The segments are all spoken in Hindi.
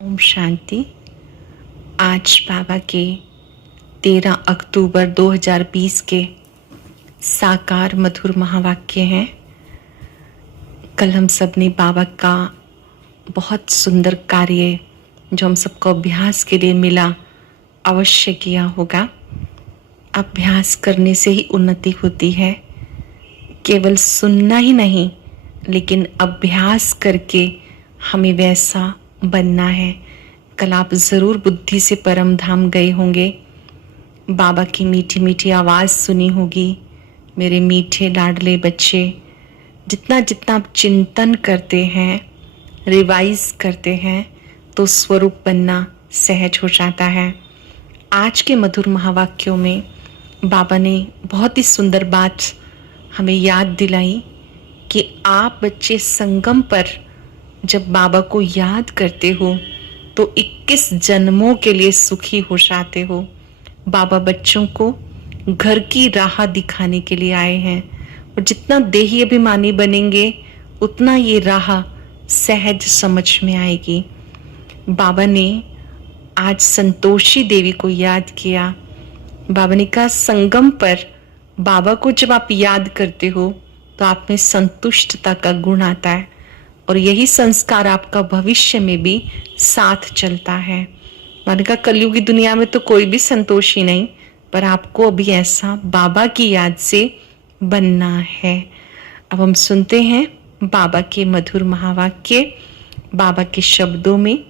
ओम शांति। आज बाबा के 13 अक्टूबर 2020 के साकार मधुर महावाक्य हैं। कल हम सब ने बाबा का बहुत सुंदर कार्य जो हम सबको अभ्यास के लिए मिला अवश्य किया होगा। अभ्यास करने से ही उन्नति होती है, केवल सुनना ही नहीं लेकिन अभ्यास करके हमें वैसा बनना है। कल आप ज़रूर बुद्धि से परम धाम गए होंगे, बाबा की मीठी मीठी आवाज़ सुनी होगी। मेरे मीठे लाडले बच्चे, जितना जितना आप चिंतन करते हैं, रिवाइज करते हैं तो स्वरूप बनना सहज हो जाता है। आज के मधुर महावाक्यों में बाबा ने बहुत ही सुंदर बात हमें याद दिलाई कि आप बच्चे संगम पर जब बाबा को याद करते हो तो 21 जन्मों के लिए सुखी हो जाते हो। बाबा बच्चों को घर की राह दिखाने के लिए आए हैं और जितना देही अभिमानी बनेंगे उतना ये राह सहज समझ में आएगी। बाबा ने आज संतोषी देवी को याद किया। बाबा ने कहा संगम पर बाबा को जब आप याद करते हो तो आप में संतुष्टता का गुण आता है और यही संस्कार आपका भविष्य में भी साथ चलता है। मैंने कहा कलयुगी दुनिया में तो कोई भी संतोषी नहीं, पर आपको अभी ऐसा बाबा की याद से बनना है। अब हम सुनते हैं बाबा के मधुर महावाक्य। बाबा के शब्दों में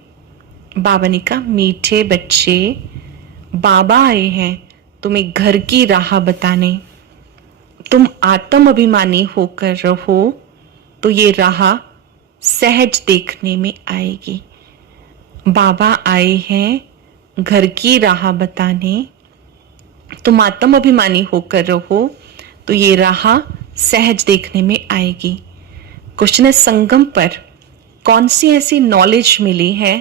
बाबा ने कहा, मीठे बच्चे, बाबा आए हैं तुम्हें घर की राह बताने। तुम आत्म अभिमानी होकर रहो तो ये राह सहज देखने में आएगी। बाबा आए हैं घर की राह बताने, तुम आत्म अभिमानी होकर रहो तो ये राह सहज देखने में आएगी। क्वेश्चन है, संगम पर कौन सी ऐसी नॉलेज मिली है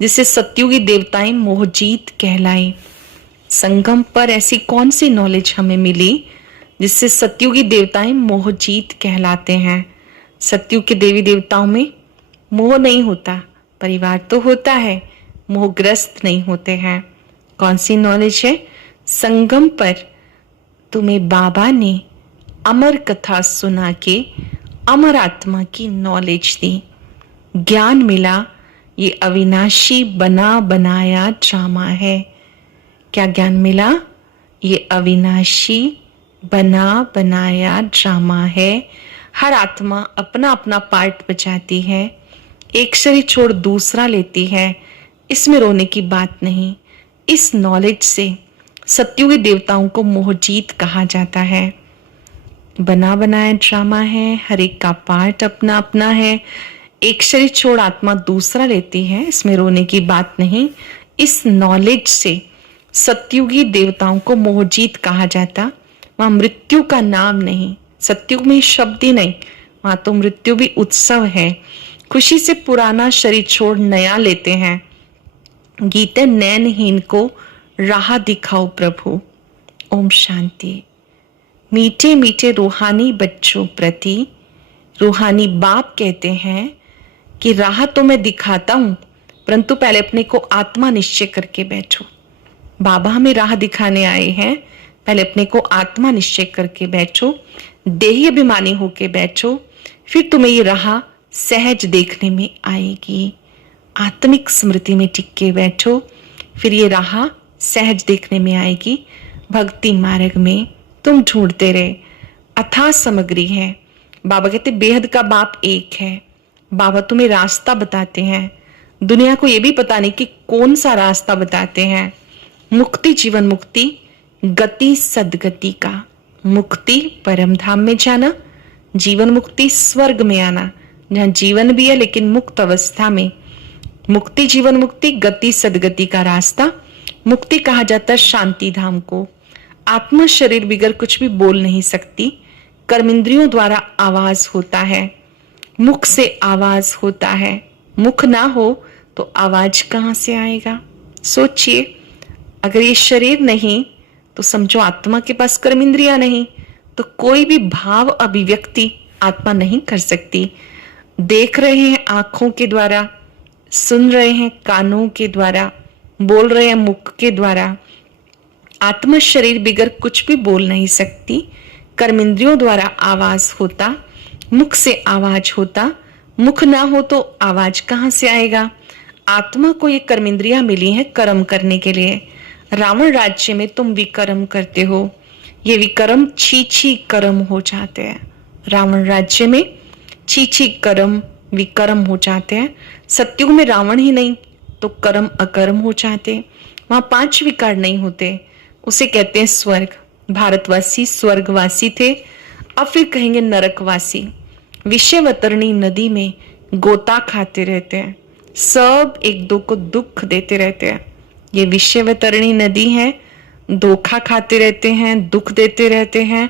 जिसे सत्युगी देवताएं मोहजीत कहलाए। संगम पर ऐसी कौन सी नॉलेज हमें मिली जिससे सत्युगी देवताएं मोहजीत कहलाते हैं। सत्युग के देवी देवताओं में मोह नहीं होता, परिवार तो होता है, मोहग्रस्त नहीं होते हैं। कौन सी नॉलेज है? संगम पर तुम्हें बाबा ने अमर कथा सुना के अमर आत्मा की नॉलेज दी, ज्ञान मिला। ये अविनाशी बना बनाया ड्रामा है। क्या ज्ञान मिला? ये अविनाशी बना बनाया ड्रामा है। हर आत्मा अपना अपना पार्ट बजाती है, एक शरीर छोड़ दूसरा लेती है, इसमें रोने की बात नहीं। इस नॉलेज से सत्युगी देवताओं को मोहजीत कहा जाता है। बना बनाया ड्रामा है, हर एक का पार्ट अपना अपना है, एक शरीर छोड़ आत्मा दूसरा लेती है, इसमें रोने की बात नहीं। इस नॉलेज से सत्युगी देवताओं को मोहजीत कहा जाता। वहां मृत्यु का नाम नहीं, सत्युग में शब्द ही नहीं, वहां तो मृत्यु भी उत्सव है। खुशी से पुराना शरीर छोड़ नया लेते हैं। गीते नैनहीन को राह दिखाओ प्रभु। ओम शांति। मीठे मीठे रूहानी बच्चों प्रति रूहानी बाप कहते हैं कि राह तो मैं दिखाता हूं, परंतु पहले अपने को आत्मा निश्चय करके बैठो। बाबा हमें राह दिखाने आए हैं, पहले अपने को आत्मा निश्चय करके बैठो, देही अभिमानी होके बैठो, फिर तुम्हें ये राह सहज देखने में आएगी। आत्मिक स्मृति में टिक के बैठो, फिर ये राह सहज देखने में आएगी। भक्ति मार्ग में तुम ढूंढते रहे, अथाह सामग्री है। बाबा कहते बेहद का बाप एक है। बाबा तुम्हें रास्ता बताते हैं, दुनिया को ये भी पता नहीं कि कौन सा रास्ता बताते हैं। मुक्ति जीवन मुक्ति, गति सदगति का। मुक्ति परम धाम में जाना, जीवन मुक्ति स्वर्ग में आना, जहाँ जीवन भी है लेकिन मुक्त अवस्था में। मुक्ति जीवन मुक्ति, गति सदगति का रास्ता। मुक्ति कहा जाता है शांति धाम को। आत्मा शरीर बिगर कुछ भी बोल नहीं सकती, कर्मेंद्रियों द्वारा आवाज होता है, मुख से आवाज होता है। मुख ना हो तो आवाज कहाँ से आएगा? सोचिए, अगर ये शरीर नहीं तो समझो आत्मा के पास कर्मेंद्रियां नहीं, तो कोई भी भाव अभिव्यक्ति आत्मा नहीं कर सकती। देख रहे हैं आंखों के द्वारा, सुन रहे हैं कानों के द्वारा, बोल रहे हैं मुख के द्वारा। आत्मा शरीर बिगर कुछ भी बोल नहीं सकती। कर्मेंद्रियों द्वारा आवाज होता, मुख से आवाज होता। मुख ना हो तो आवाज कहां से आएगा। आत्मा को ये कर्मेंद्रियां मिली हैं कर्म करने के लिए। रावण राज्य में तुम विकर्म करते हो, ये विकर्म छी कर्म हो जाते हैं। रावण राज्य में छी कर्म विकर्म हो जाते हैं। सत्युग में रावण ही नहीं तो कर्म अकर्म हो जाते, वहां 5 विकार नहीं होते। उसे कहते हैं स्वर्ग। भारतवासी स्वर्गवासी थे, अब फिर कहेंगे नरकवासी। विषयवतरणी नदी में गोता खाते रहते हैं, सब एक दो को दुख देते रहते हैं। ये विषयवतरणी नदी है, धोखा खाते रहते हैं, दुख देते रहते हैं।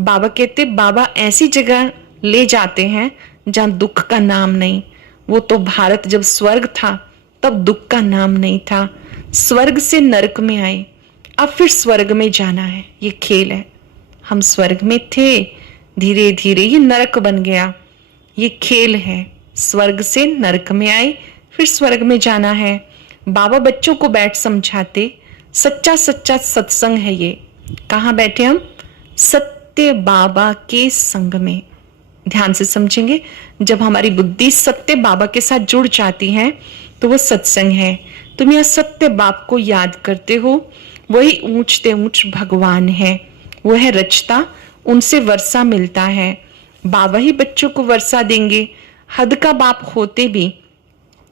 बाबा कहते बाबा ऐसी जगह ले जाते हैं जहां दुख का नाम नहीं। वो तो भारत जब स्वर्ग था तब दुख का नाम नहीं था। स्वर्ग से नरक में आए, अब फिर स्वर्ग में जाना है। ये खेल है। हम स्वर्ग में थे, धीरे धीरे ये नरक बन गया। ये खेल है। स्वर्ग से नरक में आए, फिर स्वर्ग में जाना है। बाबा बच्चों को बैठ समझाते, सच्चा सच्चा सत्संग है ये। कहाँ बैठे हम? सत्य बाबा के संग में। ध्यान से समझेंगे, जब हमारी बुद्धि सत्य बाबा के साथ जुड़ जाती है तो वो सत्संग है। तुम यह सत्य बाप को याद करते हो, वही ऊंचते ऊंच भगवान है। वो है रचता, उनसे वर्षा मिलता है। बाबा ही बच्चों को वर्षा देंगे। हद का बाप होते भी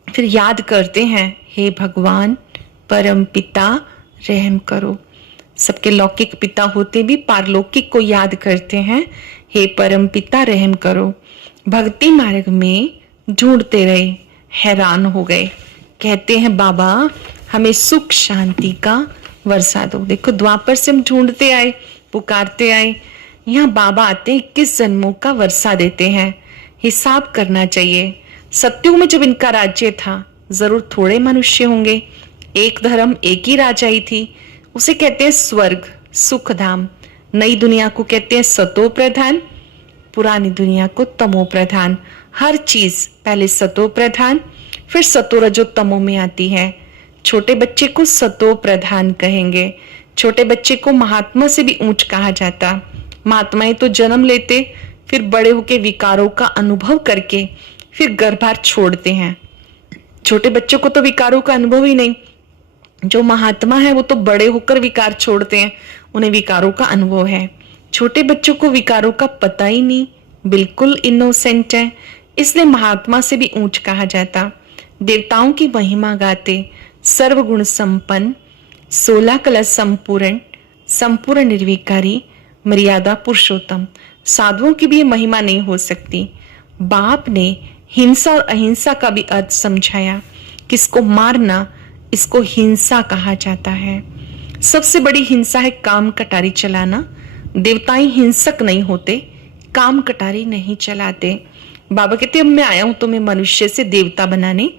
फिर याद करते हैं, हे भगवान परम पिता रहम करो। सबके लौकिक पिता होते भी पारलौकिक को याद करते हैं, हे परम पिता रहम करो। भक्ति मार्ग में ढूंढते रहे, हैरान हो गए। कहते हैं बाबा हमें सुख शांति का वर्षा दो। देखो द्वापर से हम ढूंढते आए, पुकारते आए, यहाँ बाबा आते 21 जन्मों का वर्षा देते हैं। हिसाब करना चाहिए। सत्युग में जब इनका राज्य था जरूर थोड़े मनुष्य होंगे, एक धर्म एक ही राजाई थी। उसे कहते हैं स्वर्ग, सुख धाम। नई दुनिया को कहते हैं सतो प्रधान, पुरानी दुनिया को तमो प्रधान। हर चीज पहले सतो प्रधान, फिर सतो रजो तमो में आती है। छोटे बच्चे को सतो प्रधान कहेंगे। छोटे बच्चे को महात्मा से भी ऊंच कहा जाता। महात्माएं तो जन्म लेते, फिर बड़े होके विकारों का अनुभव करके फिर गर्भार छोड़ते हैं। छोटे बच्चों को तो विकारों का अनुभव ही नहीं। जो महात्मा है वो तो बड़े होकर विकार छोड़ते हैं, उन्हें विकारों का अनुभव है। छोटे बच्चों को विकारों का पता ही नहीं, बिल्कुल इनोसेंट है, इसलिए महात्मा से भी ऊंच कहा जाता। देवताओं की महिमा गाते, सर्वगुण संपन्न, 16 कला संपूर्ण, संपूर्ण निर्विकारी, मर्यादा पुरुषोत्तम। साधुओं की भी ये महिमा नहीं हो सकती। बाप ने हिंसा और अहिंसा का भी अर्थ समझाया। किसको मारना, इसको हिंसा कहा जाता है। सबसे बड़ी हिंसा है काम कटारी चलाना। देवताएं हिंसक नहीं होते, काम कटारी नहीं चलाते। बाबा कहते अब मैं आया हूं तुम्हें मनुष्य से देवता बनाने।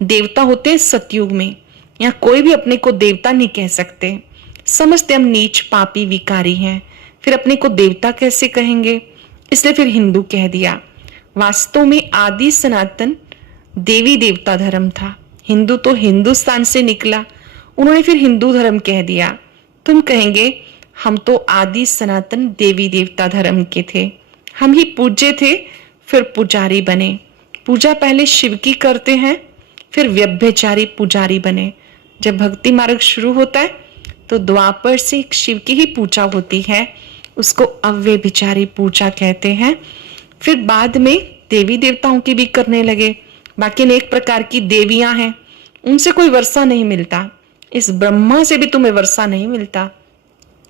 देवता होते हैं सतयुग में, यहाँ कोई भी अपने को देवता नहीं कह सकते। समझते हम नीच पापी विकारी हैं, फिर अपने को देवता कैसे कहेंगे? इसलिए फिर हिंदू कह दिया। वास्तव में आदि सनातन देवी देवता धर्म था। हिंदू तो हिंदुस्तान से निकला, उन्होंने फिर हिंदू धर्म कह दिया। तुम कहेंगे हम तो आदि सनातन देवी देवता धर्म के थे, हम ही पूज्य थे, फिर पुजारी बने। पूजा पहले शिव की करते हैं, फिर व्यभिचारी पुजारी बने। जब भक्ति मार्ग शुरू होता है तो द्वापर से शिव की ही पूजा होती है, उसको अव्यभिचारी पूजा कहते हैं। फिर बाद में देवी देवताओं की भी करने लगे। बाकी अनेक प्रकार की देवियां हैं, उनसे कोई वर्षा नहीं मिलता। इस ब्रह्मा से भी तुम्हें वर्षा नहीं मिलता।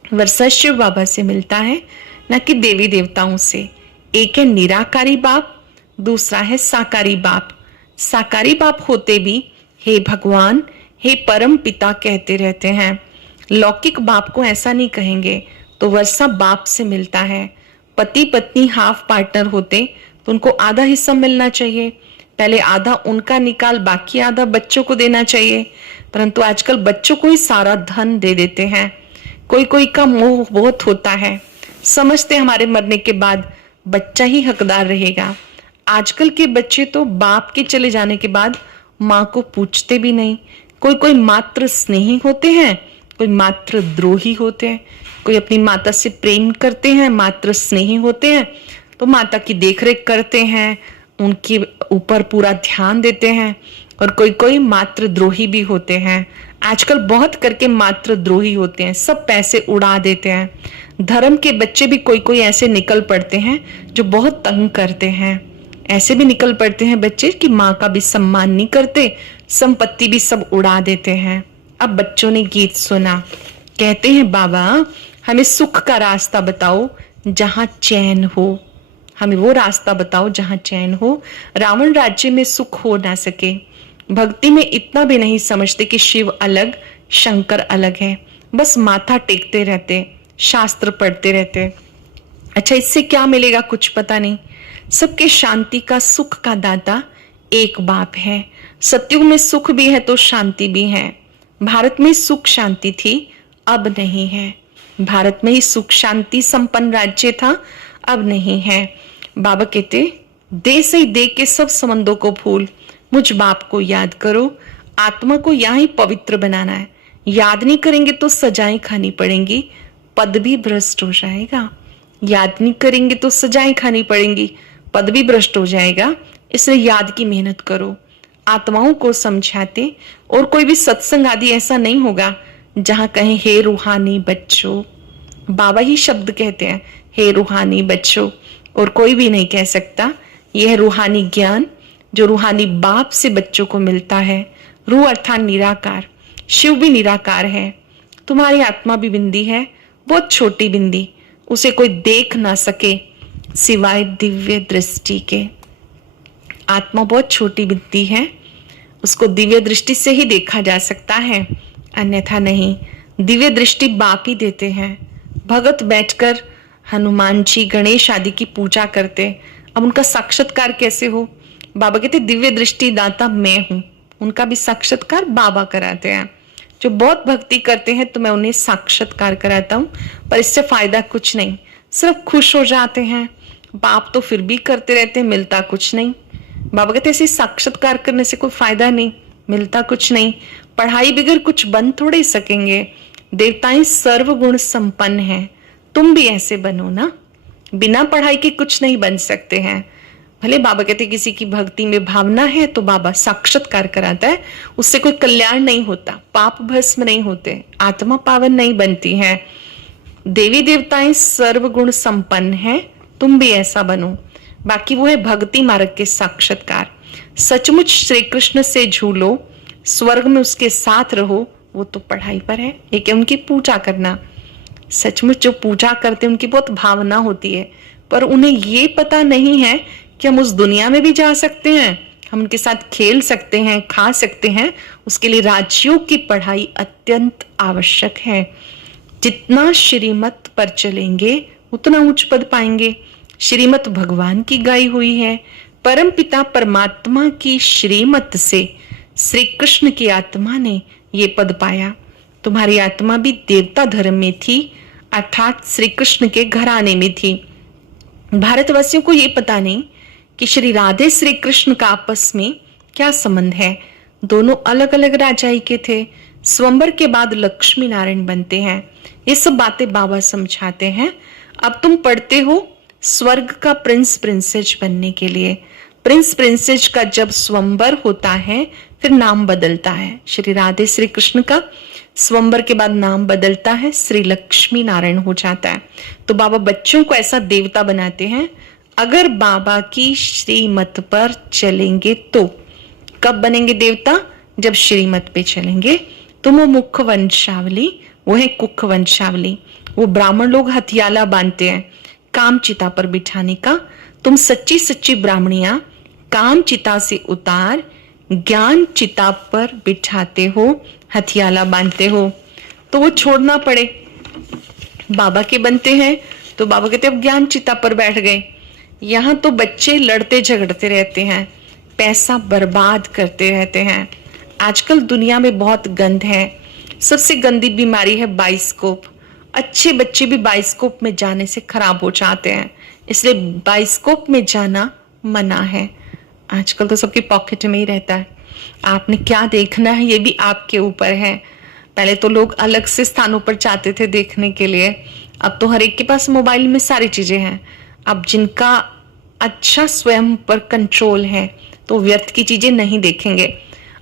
वर्षा शिव बाबा से मिलता है, न कि देवी देवताओं से। एक है निराकारी बाप, दूसरा है साकारी बाप। साकारी बाप होते भी हे भगवान, हे परम पिता कहते रहते हैं। लौकिक बाप को ऐसा नहीं कहेंगे, तो वर्षा बाप से मिलता है। पति पत्नी हाफ पार्टनर होते तो उनको आधा हिस्सा मिलना चाहिए। पहले आधा उनका निकाल, बाकी आधा बच्चों को देना चाहिए। परंतु आजकल बच्चों को ही सारा धन दे देते हैं। कोई कोई का मोह बहुत होता है, समझते हमारे मरने के बाद बच्चा ही हकदार रहेगा। आजकल के बच्चे तो बाप के चले जाने के बाद माँ को पूछते भी नहीं। कोई कोई मात्र स्नेही होते हैं, कोई मात्र द्रोही होते हैं। कोई अपनी माता से प्रेम करते हैं, मात्र स्नेही होते हैं, तो माता की देखरेख करते हैं, उनके ऊपर पूरा ध्यान देते हैं। और कोई कोई मात्र द्रोही भी होते हैं। आजकल बहुत करके मात्र द्रोही होते हैं, सब पैसे उड़ा देते हैं। धर्म के बच्चे भी कोई कोई ऐसे निकल पड़ते हैं जो बहुत तंग करते हैं। ऐसे भी निकल पड़ते हैं बच्चे कि माँ का भी सम्मान नहीं करते, संपत्ति भी सब उड़ा देते हैं। अब बच्चों ने गीत सुना, कहते हैं बाबा हमें सुख का रास्ता बताओ जहां चैन हो, हमें वो रास्ता बताओ जहां चैन हो, रावण राज्य में सुख हो ना सके। भक्ति में इतना भी नहीं समझते कि शिव अलग शंकर अलग है, बस माथा टेकते रहते, शास्त्र पढ़ते रहते। अच्छा इससे क्या मिलेगा कुछ पता नहीं। सबके शांति का सुख का दाता एक बाप है। सतयुग में सुख भी है तो शांति भी है। भारत में सुख शांति थी, अब नहीं है। भारत में ही सुख शांति संपन्न राज्य था, अब नहीं है। बाबा कहते दे से ही दे के सब संबंधों को भूल, मुझ बाप को याद करो। आत्मा को यहाँ ही पवित्र बनाना है। याद नहीं करेंगे तो सजाएं खानी पड़ेंगी, पद भी भ्रष्ट हो जाएगा। याद नहीं करेंगे तो सजाएं खानी पड़ेंगी, पद भी भ्रष्ट हो जाएगा। इसलिए याद की मेहनत करो। आत्माओं को समझाते, और कोई भी सत्संग आदि ऐसा नहीं होगा जहां कहें हे रूहानी बच्चों। बाबा ही शब्द कहते हैं हे रूहानी बच्चों, और कोई भी नहीं कह सकता। यह रूहानी ज्ञान जो रूहानी बाप से बच्चों को मिलता है। रूह अर्थात निराकार, शिव भी निराकार है। तुम्हारी आत्मा भी बिंदी है, बहुत छोटी बिंदी, उसे कोई देख ना सके सिवाय दिव्य दृष्टि के। आत्मा बहुत छोटी बिंदी है, उसको दिव्य दृष्टि से ही देखा जा सकता है, अन्यथा नहीं। दिव्य दृष्टि बाप ही देते हैं। भगत बैठकर हनुमान जी गणेश आदि की पूजा करते, अब उनका साक्षात्कार कैसे हो? बाबा कहते दिव्य दृष्टि दाता मैं हूं। उनका भी साक्षात्कार बाबा कराते हैं। जो बहुत भक्ति करते हैं तो मैं उन्हें साक्षात्कार कराता हूं, पर इससे फायदा कुछ नहीं, सिर्फ खुश हो जाते हैं। पाप तो फिर भी करते रहते हैं, मिलता कुछ नहीं। बाबा कहते ऐसे साक्षात्कार करने से कोई फायदा नहीं, मिलता कुछ नहीं। पढ़ाई बगैर कुछ बन थोड़े सकेंगे। देवताएं सर्वगुण संपन्न हैं, तुम भी ऐसे बनो ना। बिना पढ़ाई के कुछ नहीं बन सकते हैं। भले बाबा कहते किसी की भक्ति में भावना है तो बाबा साक्षात्कार कराता है, उससे कोई कल्याण नहीं होता, पाप भस्म नहीं होते, आत्मा पावन नहीं बनती है। देवी देवताएं सर्वगुण संपन्न हैं, तुम भी ऐसा बनो। बाकी वो है भक्ति मार्ग के साक्षात्कार। सचमुच श्री कृष्ण से झूलो, स्वर्ग में उसके साथ रहो, वो तो पढ़ाई पर है। एक है उनकी पूजा करना। सचमुच जो पूजा करते हैं उनकी बहुत भावना होती है, पर उन्हें ये पता नहीं है कि हम उस दुनिया में भी जा सकते हैं, हम उनके साथ खेल सकते हैं, खा सकते हैं। उसके लिए राजयोग की पढ़ाई अत्यंत आवश्यक है। जितना श्रीमत पर चलेंगे उतना उच्च पद पाएंगे। श्रीमत भगवान की गाई हुई है। परम पिता परमात्मा की श्रीमत से श्री कृष्ण की आत्मा ने ये पद पाया। तुम्हारी आत्मा भी देवता धर्म में थी, अर्थात श्री कृष्ण के घराने में थी। भारतवासियों को ये पता नहीं कि श्री राधे श्री कृष्ण का आपस में क्या संबंध है। दोनों अलग अलग राजाई के थे। स्वयंवर के बाद लक्ष्मी नारायण बनते हैं। ये सब बातें बाबा समझाते हैं। अब तुम पढ़ते हो स्वर्ग का प्रिंस प्रिंसेस बनने के लिए। प्रिंस प्रिंसेस का जब स्वयंवर होता है फिर नाम बदलता है। श्री राधे श्री कृष्ण का स्वयंवर के बाद नाम बदलता है, श्री लक्ष्मी नारायण हो जाता है। तो बाबा बच्चों को ऐसा देवता बनाते हैं। अगर बाबा की श्रीमत पर चलेंगे तो कब बनेंगे देवता? जब श्रीमत पे चलेंगे। तुम वो मुख्य वंशावली, वो है कुख वंशावली। वो ब्राह्मण लोग हथियाला बांधते हैं काम चिता पर बिठाने का। तुम सच्ची सच्ची ब्राह्मणियां काम चिता से उतार ज्ञान चिता पर बिठाते हो, हथियाला बांधते हो, तो वो छोड़ना पड़े। बाबा के बनते हैं तो बाबा कहते अब ज्ञान चिता पर बैठ गए। यहाँ तो बच्चे लड़ते झगड़ते रहते हैं, पैसा बर्बाद करते रहते हैं। आजकल दुनिया में बहुत गंद है। सबसे गंदी बीमारी है बाइस्कोप। अच्छे बच्चे भी बाइस्कोप में जाने से खराब हो जाते हैं, इसलिए बाइस्कोप में जाना मना है। आजकल तो सबकी पॉकेट में ही रहता है। आपने क्या देखना है ये भी आपके ऊपर है। पहले तो लोग अलग से स्थानों पर जाते थे देखने के लिए, अब तो हर एक के पास मोबाइल में सारी चीजें हैं। अब जिनका अच्छा स्वयं पर कंट्रोल है तो व्यर्थ की चीजें नहीं देखेंगे।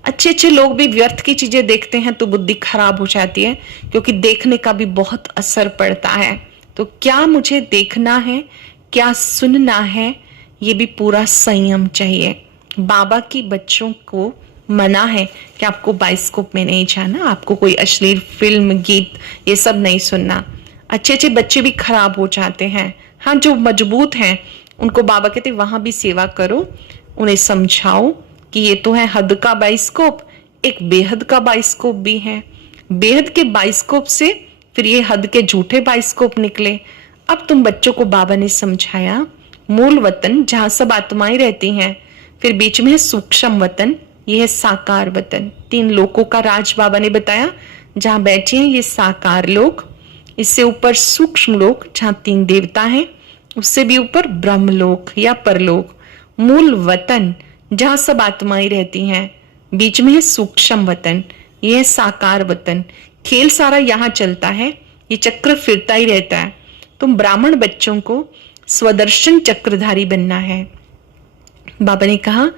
अच्छे अच्छे लोग भी व्यर्थ की चीजें देखते हैं तो बुद्धि खराब हो जाती है, क्योंकि देखने का भी बहुत असर पड़ता है। तो क्या मुझे देखना है, क्या सुनना है, ये भी पूरा संयम चाहिए। बाबा की बच्चों को मना है कि आपको बाइस्कोप में नहीं जाना, आपको कोई अश्लील फिल्म गीत ये सब नहीं सुनना। अच्छे अच्छे बच्चे भी खराब हो जाते हैं। हाँ, जो मजबूत हैं उनको बाबा कहते वहां भी सेवा करो, उन्हें समझाओ कि ये तो है हद का बाइस्कोप, एक बेहद का बाइस्कोप भी है। बेहद के बाइस्कोप से फिर ये हद के झूठे बाइस्कोप निकले। अब तुम बच्चों को बाबा ने समझाया मूल वतन जहां सब आत्माएं रहती हैं, फिर बीच में है सूक्ष्म वतन, ये है साकार वतन। 3 लोकों का राज बाबा ने बताया, जहां बैठे हैं ये साकार लोक, इससे ऊपर सूक्ष्म लोक जहां 3 देवता हैं, उससे भी ऊपर ब्रह्मलोक या परलोक। मूल वतन जहां सब आत्माएं रहती हैं, बीच में है सूक्ष्म वतन, यह है साकार वतन। खेल सारा यहां चलता है, ये चक्र फिरता ही रहता है। तुम ब्राह्मण बच्चों को स्वदर्शन चक्रधारी बनना है। बाबा ने कहा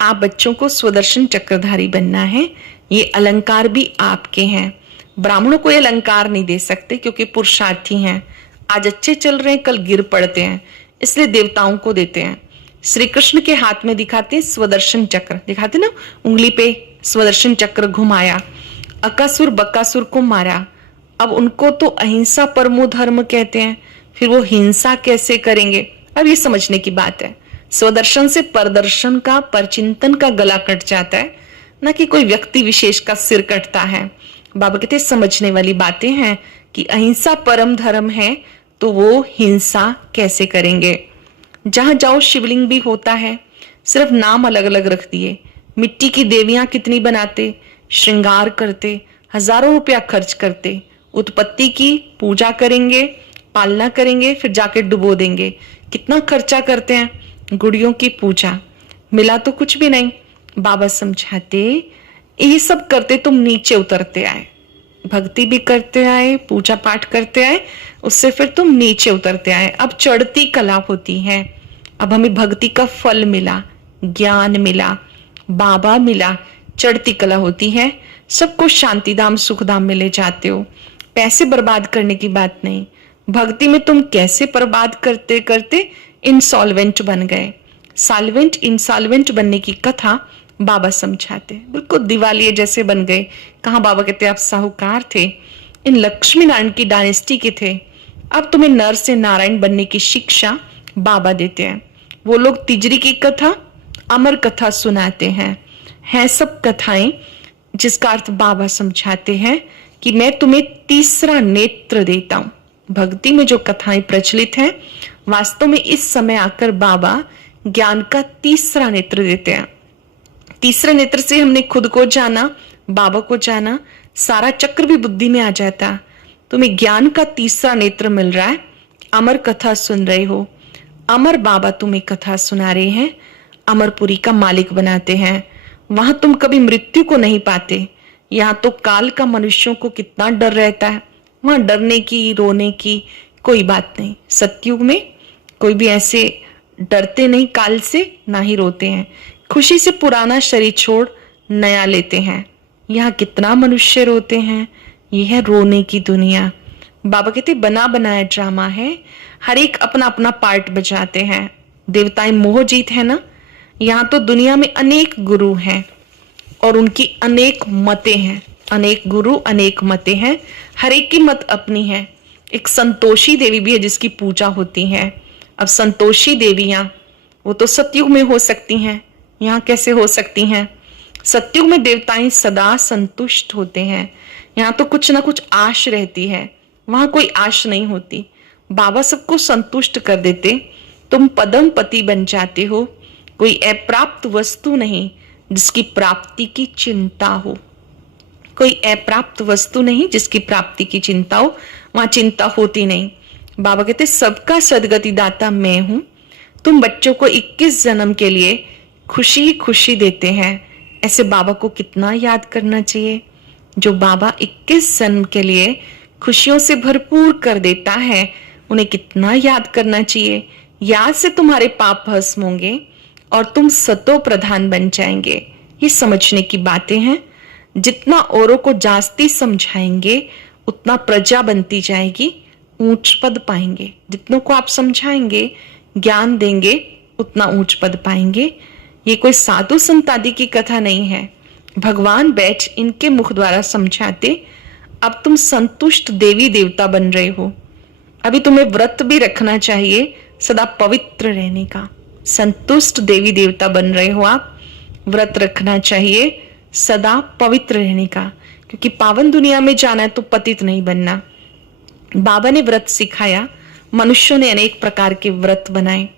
आप बच्चों को स्वदर्शन चक्रधारी बनना है। ये अलंकार भी आपके हैं। ब्राह्मणों को ये अलंकार नहीं दे सकते क्योंकि पुरुषार्थी हैं। आज अच्छे चल रहे हैं, कल गिर पड़ते हैं, इसलिए देवताओं को देते हैं। श्री कृष्ण के हाथ में दिखाते हैं स्वदर्शन चक्र, दिखाते ना, उंगली पे स्वदर्शन चक्र घुमाया, अकासुर बकासुर को मारा। अब उनको तो अहिंसा परमो धर्म कहते हैं, फिर वो हिंसा कैसे करेंगे? अब ये समझने की बात है। स्वदर्शन से परदर्शन का, परचिंतन का गला कट जाता है, ना कि कोई व्यक्ति विशेष का सिर कटता है। बाबा कहते समझने वाली बातें हैं कि अहिंसा परम धर्म है तो वो हिंसा कैसे करेंगे। जहां जाओ शिवलिंग भी होता है, सिर्फ नाम अलग अलग रख दिए। मिट्टी की देवियां कितनी बनाते, श्रृंगार करते, हजारों रुपया खर्च करते, उत्पत्ति की पूजा करेंगे, पालना करेंगे, फिर जाके डुबो देंगे। कितना खर्चा करते हैं। गुड़ियों की पूजा, मिला तो कुछ भी नहीं। बाबा समझाते ये सब करते तुम नीचे उतरते आए, भक्ति भी करते आए, पूजा पाठ करते आए, उससे फिर तुम नीचे उतरते आए। अब चढ़ती कला होती है। अब हमें भक्ति का फल मिला, ज्ञान मिला, बाबा मिला, चढ़ती कला होती है। सबको शांतिधाम सुखधाम में ले जाते हो। पैसे बर्बाद करने की बात नहीं। भक्ति में तुम कैसे बर्बाद करते करते इंसॉल्वेंट बन गए। सॉल्वेंट इंसॉल्वेंट बनने की कथा बाबा समझाते, बिल्कुल दिवालिये जैसे बन गए। कहाँ बाबा कहते आप साहूकार थे, इन लक्ष्मी नारायण की डायनेस्टी के थे। अब तुम्हें नर से नारायण बनने की शिक्षा बाबा देते हैं। वो लोग तिजरी की कथा, अमर कथा सुनाते हैं सब कथाएं, जिसका अर्थ बाबा समझाते हैं कि मैं तुम्हें तीसरा नेत्र देता हूं। भक्ति में जो कथाएं प्रचलित हैं, वास्तव में इस समय आकर बाबा ज्ञान का तीसरा नेत्र देते हैं। तीसरे नेत्र से हमने खुद को जाना, बाबा को जाना, सारा चक्र भी बुद्धि में आ जाता। तुम्हें ज्ञान का तीसरा नेत्र मिल रहा है। अमर कथा सुन रहे हो, अमर बाबा तुम्हें कथा सुना रहे हैं, अमरपुरी का मालिक बनाते हैं। वहां तुम कभी मृत्यु को नहीं पाते। यहाँ तो काल का मनुष्यों को कितना डर रहता है, वहां डरने की, रोने की कोई बात नहीं। सतयुग में कोई भी ऐसे डरते नहीं काल से, ना ही रोते हैं। खुशी से पुराना शरीर छोड़ नया लेते हैं। यहाँ कितना मनुष्य रोते हैं। यह है रोने की दुनिया। बाबा कहते बना बनाया ड्रामा है, हर एक अपना अपना पार्ट बजाते हैं। देवताएं मोह जीत है ना। यहाँ तो दुनिया में अनेक गुरु हैं और उनकी अनेक मतें हैं। अनेक गुरु अनेक मतें हैं, हर एक की मत अपनी है। एक संतोषी देवी भी है जिसकी पूजा होती है। अब संतोषी देवियां वो तो सतयुग में हो सकती हैं, यहाँ कैसे हो सकती हैं? सतयुग में देवताएं सदा संतुष्ट होते हैं। यहाँ तो कुछ ना कुछ आश रहती है, वहां कोई आश नहीं होती। बाबा सबको संतुष्ट कर देते, तुम पदम पति बन जाते हो। कोई अप्राप्त वस्तु नहीं जिसकी प्राप्ति की चिंता हो। कोई अप्राप्त वस्तु नहीं जिसकी प्राप्ति की चिंता हो, वहां चिंता होती नहीं। बाबा कहते सबका सदगति दाता मैं हूं। तुम बच्चों को 21 जन्म के लिए खुशी खुशी देते हैं, ऐसे बाबा को कितना याद करना चाहिए। जो बाबा 21 जन्म के लिए खुशियों से भरपूर कर देता है, उन्हें कितना याद करना चाहिए। याद से तुम्हारे पाप भस्म होंगे और तुम सतो प्रधान बन जाएंगे। ये समझने की बातें हैं। जितना औरों को जास्ती समझाएंगे उतना प्रजा बनती जाएगी, ऊंच पद पाएंगे। जितनों को आप समझाएंगे, ज्ञान देंगे, उतना ऊंच पद पाएंगे। ये कोई साधु संत आदि की कथा नहीं है। भगवान बैठ इनके मुख द्वारा समझाते। अब तुम संतुष्ट देवी देवता बन रहे हो। अभी तुम्हें व्रत भी रखना चाहिए, सदा पवित्र रहने का। संतुष्ट देवी देवता बन रहे हो आप, व्रत रखना चाहिए, सदा पवित्र रहने का, क्योंकि पावन दुनिया में जाना है तो पतित नहीं बनना। बाबा ने व्रत सिखाया, मनुष्यों ने अनेक प्रकार के व्रत बनाए।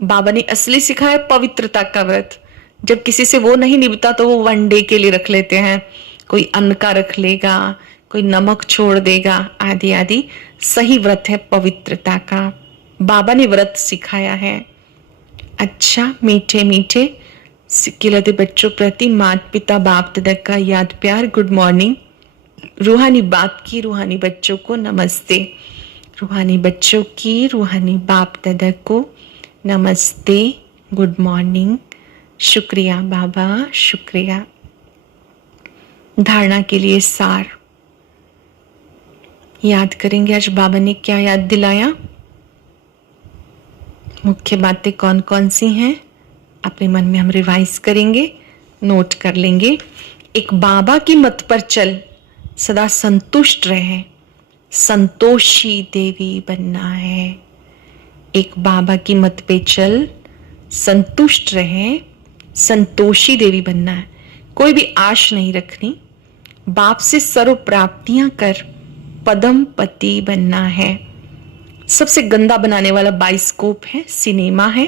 बाबा ने असली सिखाया पवित्रता का व्रत। जब किसी से वो नहीं निभता तो वो वन डे के लिए रख लेते हैं। कोई अन्न का रख लेगा, कोई नमक छोड़ देगा, आदि आदि। सही व्रत है पवित्रता का। बाबा ने व्रत सिखाया है। अच्छा, मीठे मीठे सिक्किलते बच्चों प्रति माता पिता बाप दादा का याद प्यार गुड मॉर्निंग। रूहानी बाप की रूहानी बच्चों को नमस्ते। रूहानी बच्चों की रूहानी बाप दादा को नमस्ते, गुड मॉर्निंग। शुक्रिया बाबा, शुक्रिया। धारणा के लिए सार याद करेंगे। आज बाबा ने क्या याद दिलाया, मुख्य बातें कौन कौन सी हैं, अपने मन में हम रिवाइज करेंगे, नोट कर लेंगे। एक बाबा की मत पर चल, सदा संतुष्ट रहे, संतोषी देवी बनना है। एक बाबा की मत पे चल, संतुष्ट रहे, संतोषी देवी बनना है। कोई भी आश नहीं रखनी, बाप से सर्व प्राप्तियां कर पदम पति बनना है। सबसे गंदा बनाने वाला बाइस्कोप है, सिनेमा है।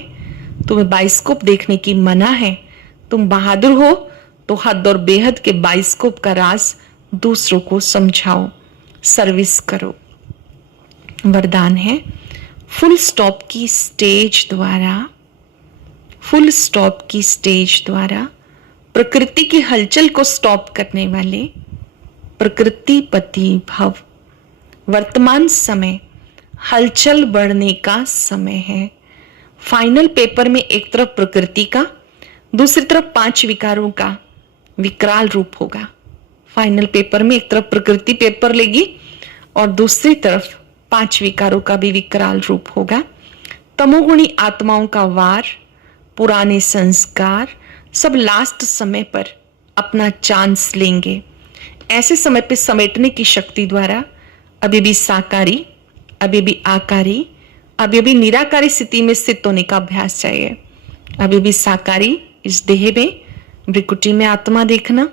तुम्हें बाइस्कोप देखने की मना है। तुम बहादुर हो तो हद और बेहद के बाइस्कोप का राज दूसरों को समझाओ, सर्विस करो। वरदान है, फुल स्टॉप की स्टेज द्वारा, फुल स्टॉप की स्टेज द्वारा प्रकृति की हलचल को स्टॉप करने वाले प्रकृति पति भव। वर्तमान समय हलचल बढ़ने का समय है। फाइनल पेपर में एक तरफ प्रकृति का, दूसरी तरफ 5 विकारों का विकराल रूप होगा। फाइनल पेपर में एक तरफ प्रकृति पेपर लेगी और दूसरी तरफ 5 विकारों का भी विकराल रूप होगा। तमोगुणी आत्माओं का वार, पुराने संस्कार सब लास्ट समय पर अपना चांस लेंगे। ऐसे समय पे समेटने की शक्ति द्वारा अभी भी साकारी, अभी भी आकारी, अभी भी निराकारी स्थिति में स्थित होने का अभ्यास चाहिए। अभी भी साकारी इस देह में भ्रिकुटी में आत्मा देखना,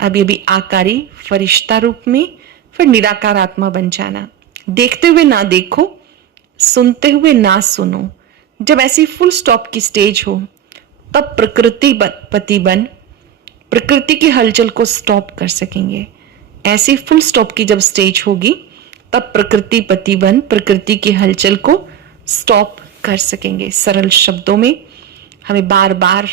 अभी भी आकारी फरिश्ता रूप में, फिर निराकार आत्मा बन जाना। देखते हुए ना देखो, सुनते हुए ना सुनो। जब ऐसी फुल स्टॉप की स्टेज हो तब प्रकृति पति बन प्रकृति की हलचल को स्टॉप कर सकेंगे। ऐसी फुल स्टॉप की जब स्टेज होगी तब प्रकृति पति बन प्रकृति की हलचल को स्टॉप कर सकेंगे। सरल शब्दों में हमें बार बार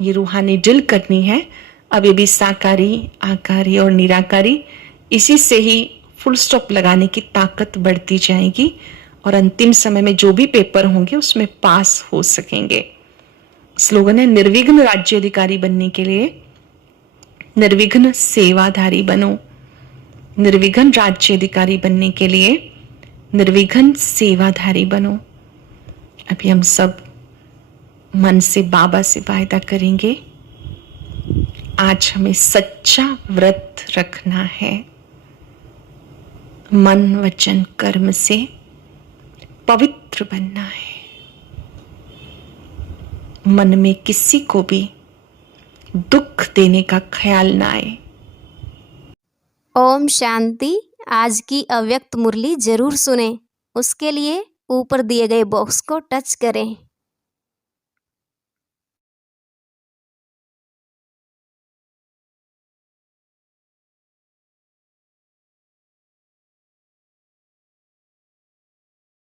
ये रूहानी ड्रिल करनी है। अब ये भी साकारी, आकारी और निराकारी, इसी से ही फुल स्टॉप लगाने की ताकत बढ़ती जाएगी और अंतिम समय में जो भी पेपर होंगे उसमें पास हो सकेंगे। स्लोगन है, निर्विघ्न राज्य अधिकारी बनने के लिए निर्विघ्न सेवाधारी बनो। निर्विघ्न राज्य अधिकारी बनने के लिए निर्विघ्न सेवाधारी बनो। अभी हम सब मन से बाबा से वायदा करेंगे, आज हमें सच्चा व्रत रखना है। मन वचन कर्म से पवित्र बनना है। मन में किसी को भी दुख देने का ख्याल ना आए। ओम शांति। आज की अव्यक्त मुरली जरूर सुने। उसके लिए ऊपर दिए गए बॉक्स को टच करें।